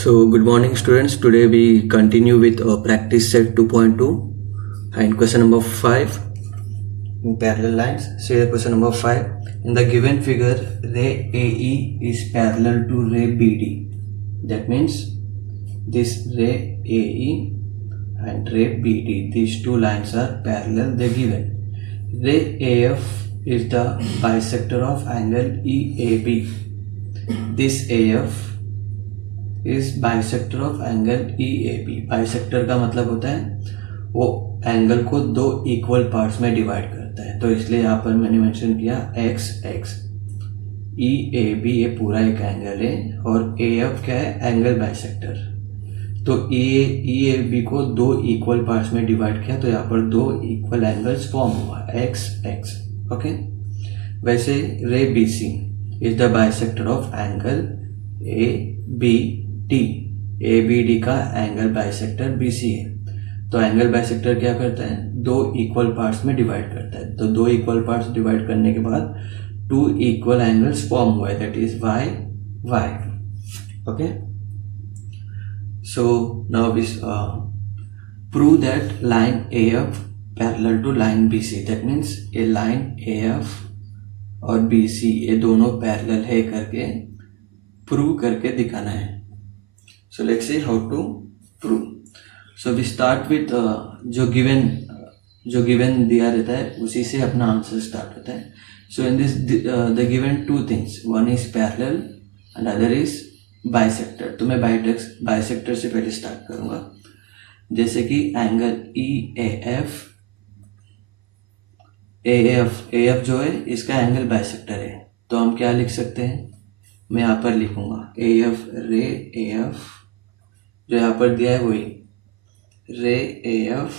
So, good morning, students. Today we continue with practice set 2.2 and question number 5 in parallel lines. Say question number 5. In the given figure, ray AE is parallel to ray BD. That means this ray AE and ray BD, these two lines are parallel, they given. Ray AF is the bisector of angle EAB. This AF is bisector of angle EAB. Bisector का मतलब होता है वो angle को दो equal parts में divide करता है, तो इसलिए यहाँ पर मैंने मेंशन किया x x. EAB ये पूरा एक एंगल है और AF क्या है, एंगल बाइसेक्टर. तो EAB को दो इक्वल पार्ट्स में डिवाइड किया तो यहाँ पर दो इक्वल एंगल्स फॉर्म हुआ x x. ओके. वैसे रे BC is the bisector of angle ABD. ABD का एंगल बाइसेक्टर BC है. तो एंगल बाइसेक्टर क्या करता है, दो इक्वल पार्ट्स में डिवाइड करता है. तो दो इक्वल पार्ट्स डिवाइड करने के बाद टू इक्वल एंगल्स फॉर्म हुआ है, that is y y. Okay. So now we prove that line AF parallel to line BC. That means ये लाइन AF और BC ये दोनों पैरेलल है करके प्रूव करके दिखाना है. So let's see how to prove. So we start with जो गिवन दिया रहता है उसी से अपना आंसर स्टार्ट होता है. So in this the given two things, one is parallel and other is bisector. तो मैं बाइसेक्टर से पहले स्टार्ट करूंगा. जैसे कि एंगल AF जो है इसका एंगल बाइसेक्टर है, तो हम क्या लिख सकते हैं, मैं यहाँ पर लिखूंगा AF रे AF जो यहाँ पर दिया है वही ray AF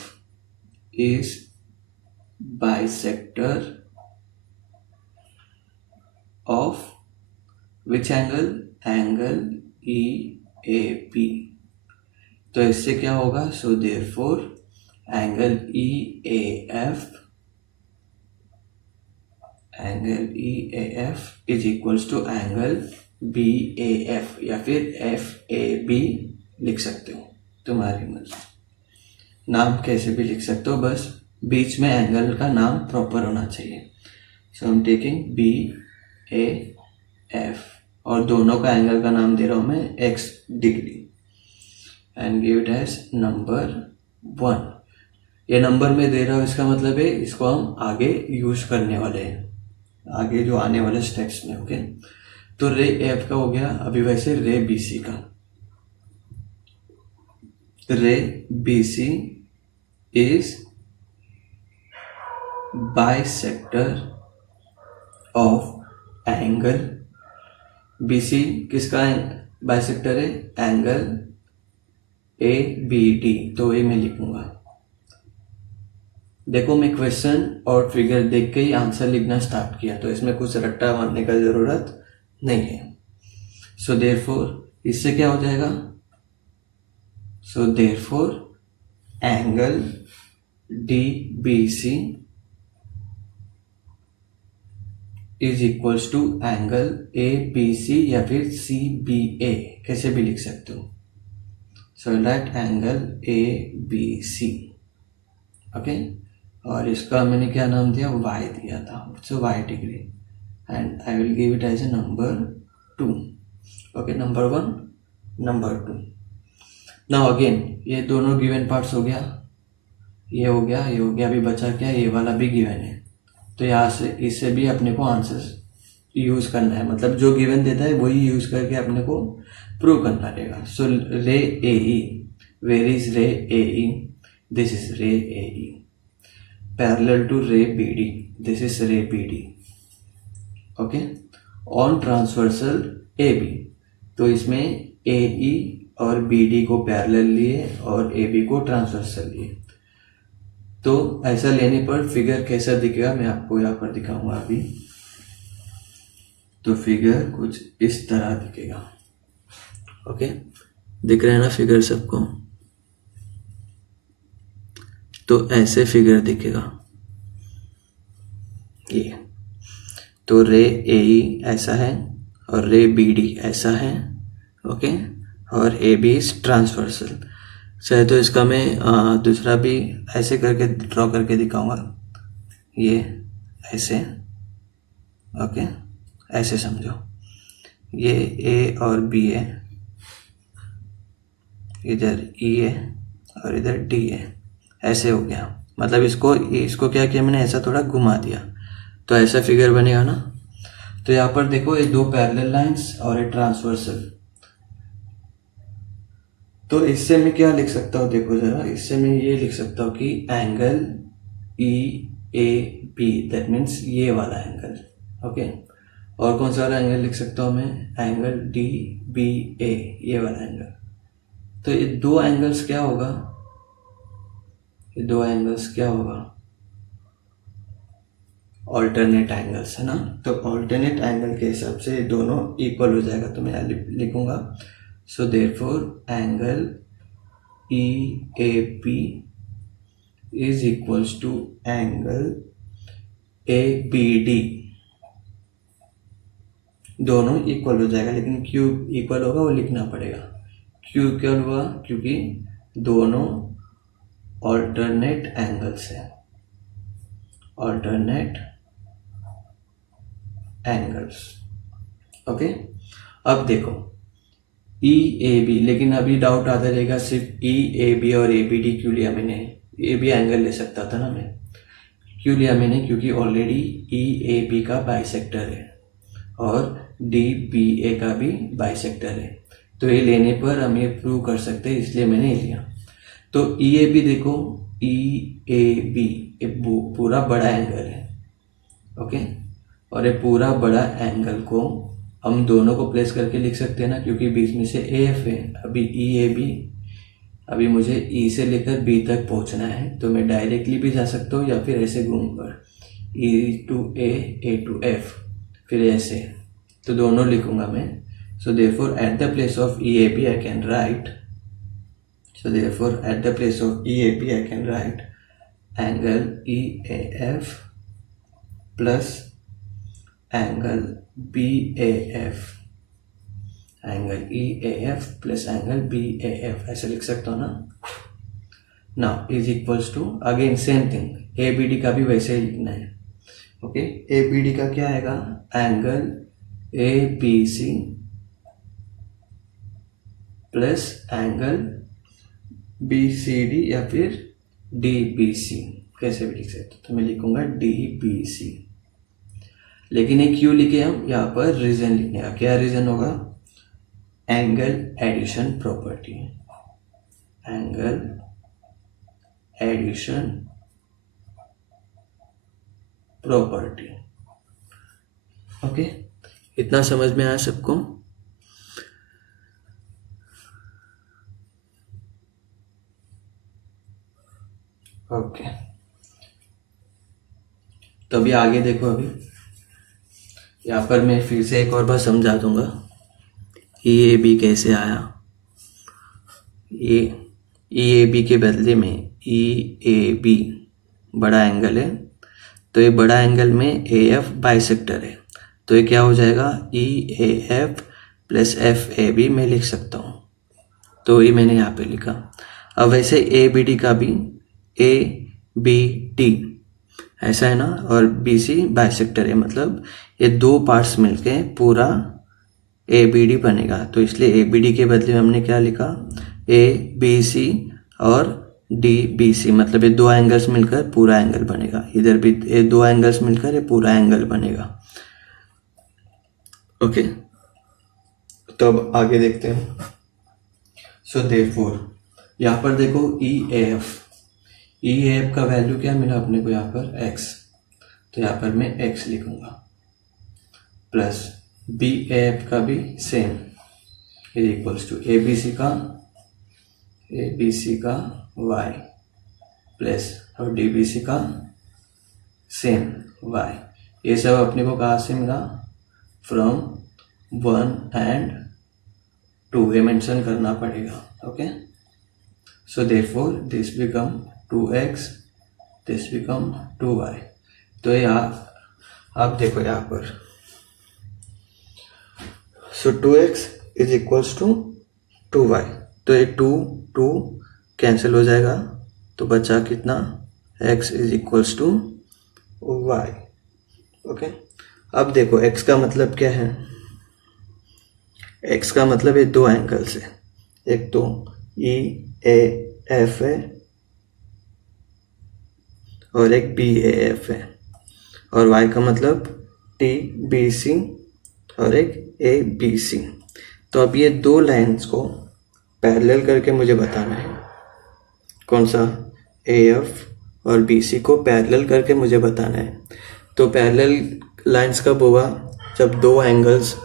is bisector of which angle EAB. तो इससे क्या होगा, so therefore angle EAF is equals to angle BAF या फिर FAB लिख सकते हो, तुम्हारी मर्जी. नाम कैसे भी लिख सकते हो, बस बीच में एंगल का नाम प्रॉपर होना चाहिए. सो आई एम टेकिंग BAF और दोनों का एंगल का नाम दे रहा हूं मैं x degree and give it as number 1. ये नंबर में दे रहा हूं, इसका मतलब है इसको हम आगे यूज करने वाले हैं, आगे जो आने वाले स्टेप्स में. ओके. तो रे AF का हो गया. अभी वैसे रे BC का, रे BC is bisector of angle BC. किसका बाइसेक्टर है, एंगल ABD. तो ये मैं लिखूंगा. देखो मैं क्वेश्चन और फिगर देख के ही आंसर लिखना स्टार्ट किया, तो इसमें कुछ रट्टा मारने का जरूरत नहीं है. सो देयरफॉर इससे क्या हो जाएगा, so therefore angle DBC is equals to angle ABC या फिर CBA, कैसे भी लिख सकते हो. So right angle ABC. Okay. और इसका मैंने क्या नाम दिया, y दिया था, so y degree and I will give it as a number 2. Okay. Number 1 number 2. Now again ये दोनों गिवन पार्ट्स हो गया, ये हो गया, ये हो गया. अभी बचा क्या, ये वाला भी गिवन है. तो यहाँ से इससे भी अपने को आंसर यूज करना है, मतलब जो गिवन देता है वही यूज करके अपने को प्रूव करना रहेगा. सो रे AE, वेयर इज रे AE, दिस इज रे AE parallel to ray BD, this is ray BD. okay. on transversal AB, तो इसमें AE और BD को पैरेलल लिए और AB को ट्रांसवर्सल लिए. तो ऐसा लेने पर फिगर कैसा दिखेगा मैं आपको यहाँ पर दिखाऊंगा अभी. तो फिगर कुछ इस तरह दिखेगा. ओके. दिख रहा है ना फिगर सबको, तो ऐसे फिगर दिखेगा ये. तो रे AE ऐसा है और रे BD ऐसा है. ओके. और ए बी इज ट्रांसवर्सल। चाहे तो इसका मैं दूसरा भी ऐसे करके ड्रॉ करके दिखाऊंगा, ये ऐसे, ओके, ऐसे समझो, ये ए और बी है, इधर ई है और इधर डी है, ऐसे हो गया। मतलब इसको क्या किया मैंने, ऐसा थोड़ा घुमा दिया तो ऐसा फिगर बनेगा ना। तो यहाँ पर देखो ये दो पैरेलल लाइंस और एक ट्रांसवर्सल। तो इससे मैं क्या लिख सकता हूँ, देखो जरा, इससे मैं ये लिख सकता हूँ कि angle E A B, that means ये वाला एंगल, ओके। और कौन सा वाला एंगल लिख सकता हूँ मैं, एंगल डी बी ए, ये वाला एंगल। तो ये दो एंगल्स क्या होगा, ये दो एंगल्स क्या होगा, ऑल्टरनेट एंगल्स है ना। तो ऑल्टरनेट एंगल के हिसाब से ये दोनों इक्वल हो जाएगा, तो मैं यहाँ लिखूंगा, so therefore angle E A P is equals to angle A B D. दोनों इक्वल हो जाएगा, लेकिन क्यों इक्वल होगा वो लिखना पड़ेगा। क्यों इक्वल हुआ, क्योंकि दोनों ऑल्टरनेट एंगल्स है, ऑल्टरनेट एंगल्स, ओके। अब देखो ई ए बी, लेकिन अभी डाउट आता रहेगा सिर्फ ई ए बी और ए बी डी क्यों लिया मैंने, ए बी एंगल ले सकता था ना मैं, क्यों लिया मैंने, क्योंकि ऑलरेडी ई ए बी का बाइसेक्टर है और डी बी ए का भी बाइसेक्टर है, तो ये लेने पर हम ये प्रूव कर सकते हैं, इसलिए मैंने लिया। तो ई ए बी देखो, ई ए बी ये पूरा बड़ा एंगल है, ओके। और ये पूरा बड़ा एंगल को हम दोनों को प्लेस करके लिख सकते हैं ना, क्योंकि बीच में से ए एफ है। अभी ई ए बी, अभी मुझे ई से लेकर बी तक पहुंचना है, तो मैं डायरेक्टली भी जा सकता हूँ या फिर ऐसे घूमकर E to A to F, फिर ऐसे, तो दोनों लिखूंगा मैं। So therefore at the place of E A B I can write, so therefore at the place of E A B I can write angle E A F plus angle B A F, angle E A F plus angle B A F, ऐसे लिख सकता हूँ ना। Now is equals to, again same thing, A B D का भी वैसे ही लिखना है, ओके। ए बी डी का क्या आएगा, angle A B C plus angle B C D या फिर डी बी सी, कैसे भी लिख सकते हो, तो मैं लिखूंगा डी बी सी। लेकिन ये क्यों लिखे हम, यहाँ पर रीजन लिखने का, क्या रीजन होगा, angle addition property, angle addition property, okay. इतना समझ में आया सबको। ओके, तो अभी आगे देखो, अभी यहाँ पर मैं फिर से एक और बार समझा दूंगा ई ए बी कैसे आया। ये ई ए बी के बदले में ई ए बी बड़ा एंगल है, तो ये बड़ा एंगल में ए एफ बाइसेक्टर है, तो ये क्या हो जाएगा, E A F plus F A B मैं लिख सकता हूँ, तो ये मैंने यहाँ पे लिखा। अब वैसे ए बी डी का भी ए बी डी ऐसा है ना, और बी सी बाइसेक्टर है, मतलब ये दो पार्ट्स मिलके पूरा ए बी डी बनेगा, तो इसलिए ए बी डी के बदले में हमने क्या लिखा, ए बी सी और डी बी सी, मतलब ये दो एंगल्स मिलकर पूरा एंगल बनेगा, इधर भी ये दो एंगल्स मिलकर ये पूरा एंगल बनेगा, ओके। तो अब आगे देखते हैं। सो देयरफॉर यहाँ पर देखो ई एफ का वैल्यू क्या मिला अपने को, यहाँ पर एक्स, तो यहाँ पर मैं एक्स लिखूंगा, प्लस बी एफ का भी same is equals to A B C का वाई प्लस और डी बी सी का सेम वाई। ये सब अपने को कहाँ से मिला, फ्रॉम 1 and 2, ये मेंशन करना पड़ेगा, okay. So therefore this become 2x, this become 2y। तो यहाँ आप देखो यहाँ पर, सो 2x is equals to 2y, तो ये 2 कैंसिल हो जाएगा, तो बचा कितना, x is equals to y। Okay, अब देखो x का मतलब क्या है, x का मतलब है दो एंगल से, एक तो ई ए एफ है और एक बी ए एफ है, और y का मतलब टी बी सी और एक ए बी सी। तो अब ये दो लाइंस को पैरेलल करके मुझे बताना है, कौन सा, ए एफ और बी सी को पैरेलल करके मुझे बताना है। तो पैरेलल लाइंस कब होगा, जब दो एंगल्स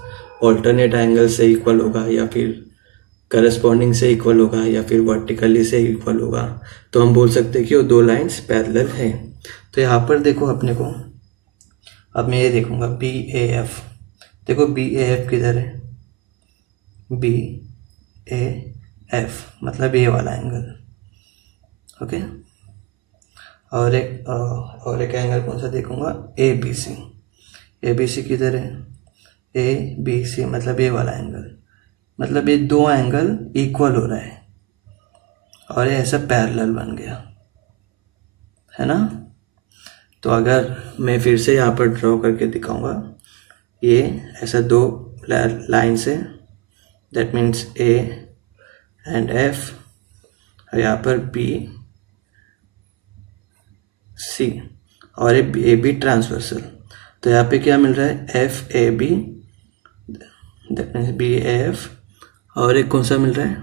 ऑल्टरनेट एंगल से इक्वल होगा, या फिर करस्पॉन्डिंग से इक्वल होगा, या फिर वर्टिकली से इक्वल होगा, तो हम बोल सकते हैं कि वो दो लाइंस पैरेलल हैं। तो यहाँ पर देखो अपने को, अब मैं ये देखूंगा बी ए एफ, देखो बी ए एफ किधर है, बी ए एफ मतलब ये वाला एंगल। ओके, और एक एंगल कौन सा देखूंगा, ए बी सी। ए बी सी किधर है, ए बी सी मतलब ये वाला एंगल, मतलब ये दो एंगल इक्वल हो रहा है और ये ऐसा पैरेलल बन गया है ना। तो अगर मैं फिर से यहाँ पर ड्रॉ करके दिखाऊंगा, ये ऐसा दो लाइन्स है, that means A and F, और यहाँ पर बी सी, और ए बी ट्रांसवर्सल। तो यहाँ पे क्या मिल रहा है, F A B, that means B A F, और एक कौन सा मिल रहा है,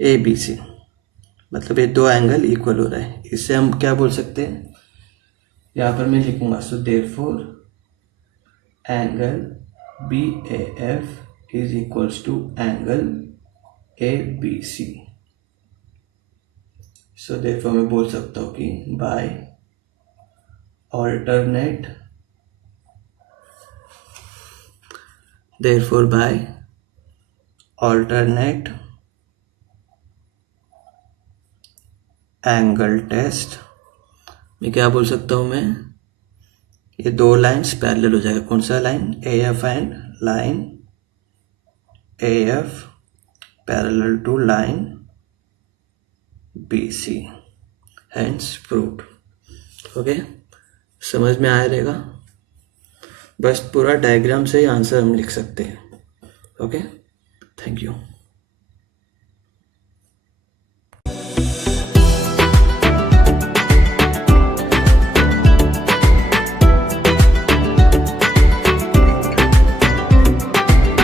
ए बी सी, मतलब ये दो एंगल इक्वल हो रहा है। इससे हम क्या बोल सकते हैं, यहाँ पर मैं लिखूंगा, so therefore angle B A F is equals to angle A B C. So therefore मैं बोल सकता हूँ कि by alternate, therefore by alternate angle test में क्या बोल सकता हूँ मैं, ये दो लाइंस पैरेलल हो जाएगा। कौन सा line, A F and line A F parallel to line B C, hence proved. Okay, समझ में आया रहेगा, बस पूरा डायग्राम से ही आंसर हम लिख सकते हैं। Okay, thank you.